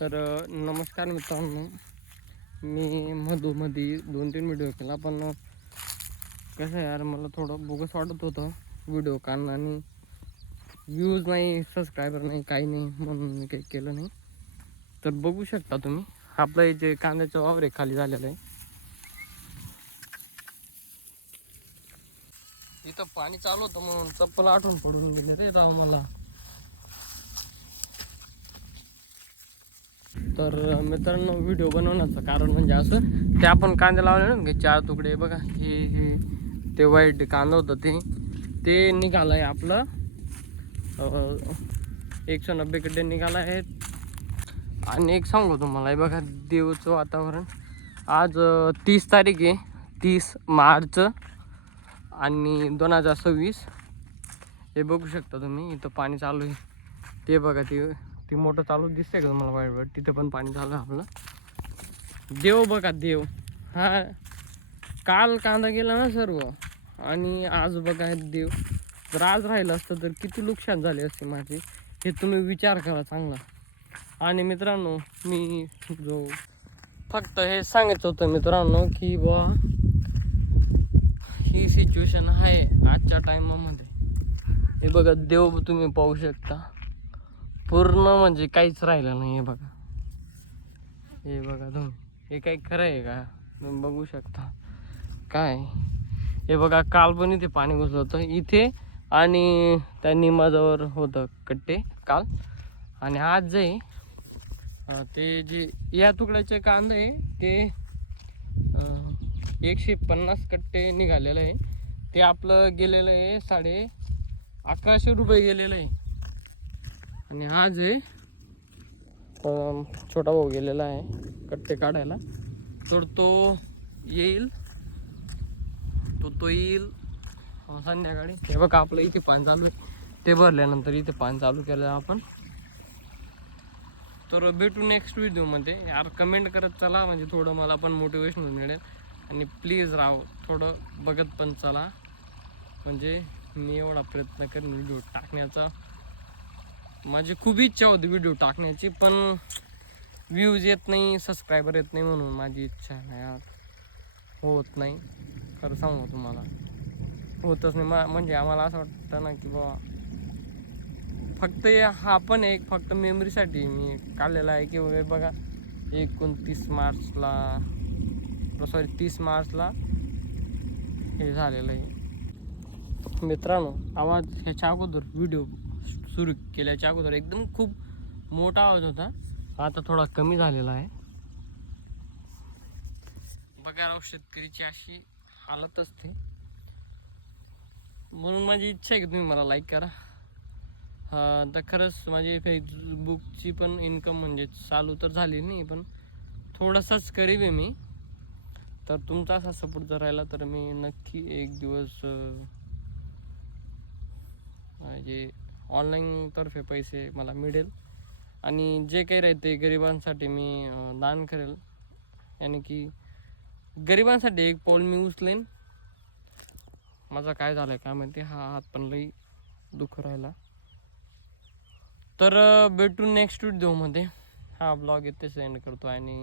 तर नमस्कार मित्रांनो, मी मधोमधी 2-3 व्हिडिओ केला, पण कसं आहे यार, मला थोडं बोगस वाटत होतं व्हिडिओ काढणं आणि व्ह्यूज नाही, सबस्क्रायबर नाही, काही नाही, म्हणून मी काही केलं नाही. तर बघू शकता तुम्ही, आपलं जे कांद्याचं वावर आहे खाली झालेलं आहे. इथं पाणी चालू होतं म्हणून चप्पल आठवून पडून गेले रे राव मला. तर मित्रांनो, व्हिडिओ बनवण्याचं कारण म्हणजे असं, ते आपण कांदे लावले ना, 4 तुकडे बघा, हे ते वाईट कांदा होतं ते निघालं आहे आपलं 190 कडे निघालं आहे. आणि एक सांगू तुम्हाला, हे बघा देवचं वातावरण. आज 30 तारीख आहे, 30 मार्च आणि 2026. हे बघू शकता तुम्ही, इथं पाणी चालू आहे. ते बघा, ती मोटर चालू दिसते का तुम्हाला वाईट वाईट, तिथं पण पाणी चालू आहे आपलं. देव बघा, देव हा. काल कांदा गेला ना सर्व, आणि आज बघा देव. जर आज राहिलं असतं तर किती नुकसान झाले असते माझे, हे तुम्ही विचार करा चांगला. आणि मित्रांनो, मी फक्त हे सांगायचं होतं मित्रांनो, की बा ही सिच्युएशन आहे आजच्या टायमामध्ये. हे बघा देव तुम्ही पाहू शकता, पूर्ण म्हणजे काहीच राहिलं नाही. हे बघा, हे बघा तुम्ही, हे काही खरं आहे का? तुम्ही बघू शकता काय. हे बघा, काल पण इथे पाणी घुसलं होतं इथे, आणि त्या निमाजावर होतं कट्टे काल. आणि आज जे ते जे या तुकड्याचे कांदे आहे ते 150 कट्टे निघालेलं आहे. ते आपलं गेलेलं आहे 1150 रुपये गेलेलं आहे. आणि आज आहे छोटा भाऊ गेलेला आहे कट्टे काढायला, तर तो येईल संध्याकाळी. हे बघा, आपलं इथे पाणी चालू आहे, ते भरल्यानंतर इथे पाणी चालू केलं आपण. तर भेटू नेक्स्ट व्हिडिओमध्ये. यार कमेंट करत चला, म्हणजे थोडं मला पण मोटिवेशन मिळेल. आणि प्लीज राव, थोडं बघत पण चला, म्हणजे मी एवढा प्रयत्न करेन व्हिडिओ टाकण्याचा. माझी खूप इच्छा होती व्हिडिओ टाकण्याची, पण व्ह्यूज येत नाही, सबस्क्रायबर येत नाही, म्हणून माझी इच्छा आहे यार, होत नाही. खरं सांगू तुम्हाला, होतच नाही. म्हणजे आम्हाला असं वाटतं ना की बाबा, फक्त हा पण एक फक्त मेमरीसाठी मी काढलेला आहे. की बघा 29 मार्चला, सॉरी 30 मार्चला हे झालेलं आहे. मित्रांनो, आवाज ह्याच्या अगोदर व्हिडिओ सुरू केल्याच्या अगोदर एकदम खूप मोठा आवाज होता, आता थोडा कमी झालेला आहे. बघा राव, शेतकरीची अशी हालत असते. म्हणून माझी इच्छा आहे की तुम्ही मला लाईक करा. तर खरंच माझी फेसबुकची पण इन्कम म्हणजे चालू तर झाली नाही, पण थोडासाच करीब आहे मी. तर तुमचा असा सपोर्ट जर राहिला तर मी नक्की एक दिवस म्हणजे ऑनलाईन तर्फे पैसे मला मिळेल, आणि जे काही राहते गरिबांसाठी मी दान करेल. यानी की गरिबांसाठी एक पाऊल मी उचलेन. माझा काय झालं आहे काय माहिती, हा हात पण लई दुःख राहिला. तर भेटू नेक्स्ट व्हिडिओमध्ये. हा ब्लॉग इथे सेंड करतो, आणि